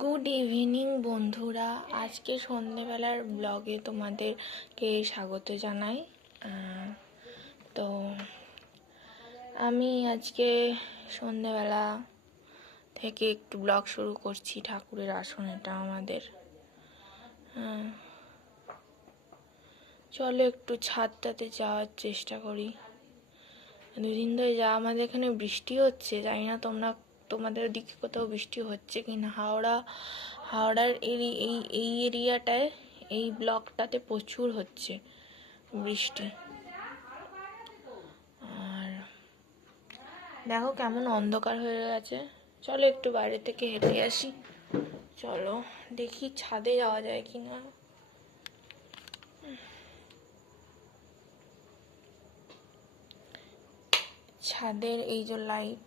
Good evening বন্ধুরা, আজকে সন্ধেবেলার ব্লগে তোমাদেরকে স্বাগত জানাই। তো আমি আজকে সন্ধেবেলা থেকে একটু ব্লগ শুরু করছি। ঠাকুরের আসন এটা আমাদের। চলো একটু ছাদটাতে যাওয়ার চেষ্টা করি। দুদিন ধরে আমাদের এখানে বৃষ্টি হচ্ছে, জানি না তোমাদের দিকে কোথাও বৃষ্টি হচ্ছে কিনা। হাওড়ার এই এরিয়াটায়, এই ব্লকটাতে প্রচুর হচ্ছে বৃষ্টি। আর দেখো কেমন অন্ধকার হয়ে গেছে। চলো একটু বাইরে থেকে হেঁটে আসি। চলো দেখি ছাদে যাওয়া যায় কিনা। ছাদের এই যে লাইট,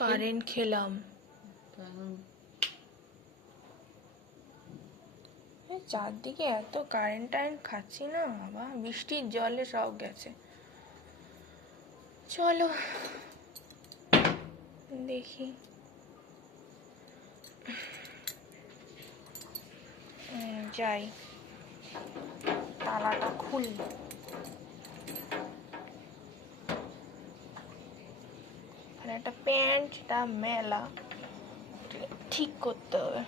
কারেন্ট খেলাম। চারদিকে এত কারেন্ট খাচ্ছি না বাবা, বৃষ্টির জলে সব গেছে। চলো দেখি। যাই, তালাটা খুলি। একটা প্যান্টটা মেলা ঠিক করতে হবে।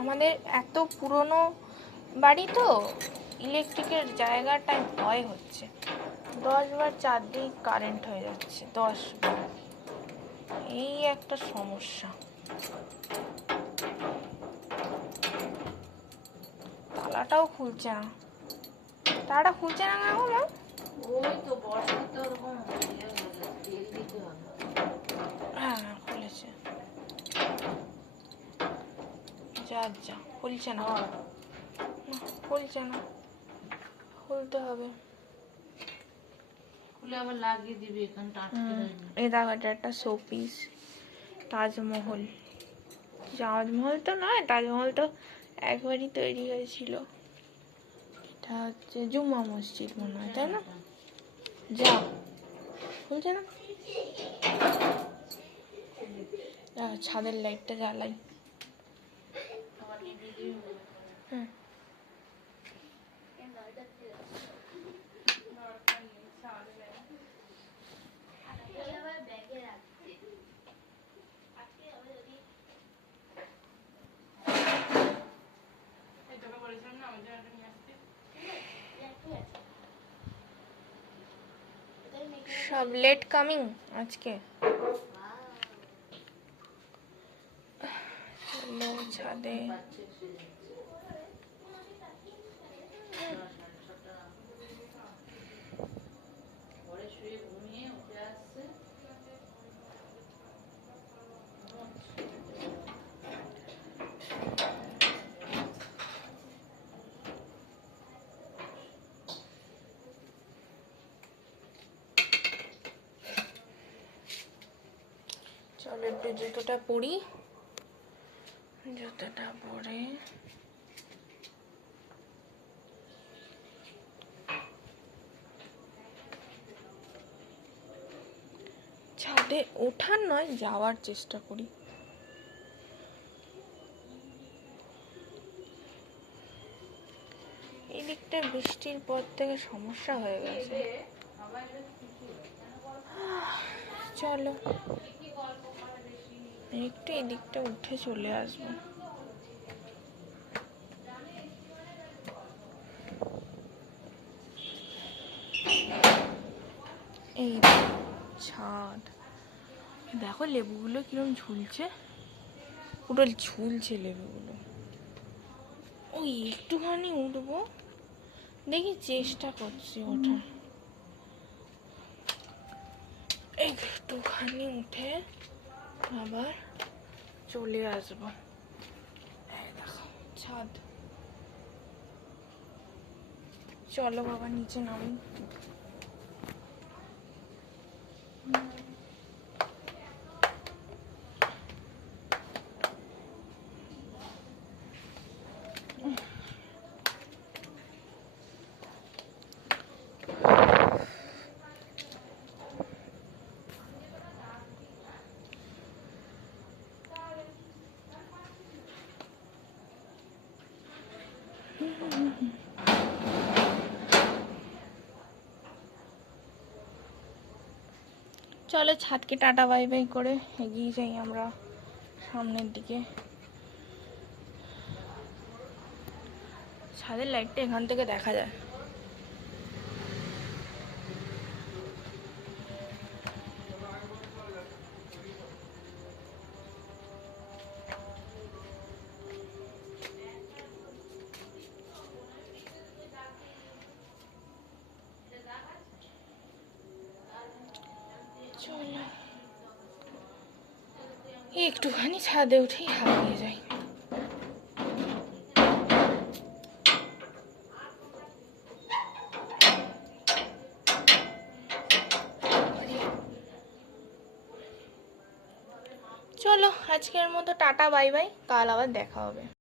আমাদের এত পুরনো বাড়ি তো, ইলেকট্রিকের জায়গাটায় ভয় হচ্ছে। 10 বার চারদিক কারেন্ট হয়ে যাচ্ছে, 10 বার। এই একটা সমস্যা। তালাটাও খুলছে না। তালাটা খুলছে না কেন? ওই তো বর্ষাতে ওরকম তেল দিতে হবে। হ্যাঁ খুলেছে। যা খুলছে না, খুলছে না, খুলতে হবে। খুলে আবার লাগিয়ে দিবি এখানটা আটকে রাখবি। এই দেখো, এটা একটা শোপিস। তাজমহল। তাজমহল তো নয়, তাজমহল তো একবারই তৈরি হয়েছিল। এটা হচ্ছে জুম্মা মসজিদ মনে হয়, তাই না? যাও, খুলছে না। ছাদের লাইটটা জ্বালাই। হুম। সব লেট কামিং আজকে। চলো ছাদে। চলো একটু জুতোটা পরি। জুতোটা পরে ছাদে ওঠার নয়, যাওয়ার চেষ্টা করি। এই দিকটা বৃষ্টির পর থেকে সমস্যা হয়ে গেছে। চলো একটু এদিকটা উঠে চলে আসবো। এই ছাদ, দেখো লেবুগুলো কিরম ঝুলছে, পুরো ঝুলছে লেবুগুলো। ওই একটুখানি উঠবো, দেখি, চেষ্টা করছি ওঠার। একটুখানি উঠে আবার চলে আসবো। এই দেখো ছাদ। চলো বাবা নিচে নামি। চলো ছাদকে টাটা বাই বাই করে এগিয়ে যাই আমরা সামনের দিকে। ছাদের লাইটটা এখান থেকে দেখা যায়। চলো একটুখানি ছাদে উঠেই হারিয়ে যাই। চলো আজকের মতো টাটা বাই বাই, কাল আবার দেখা হবে।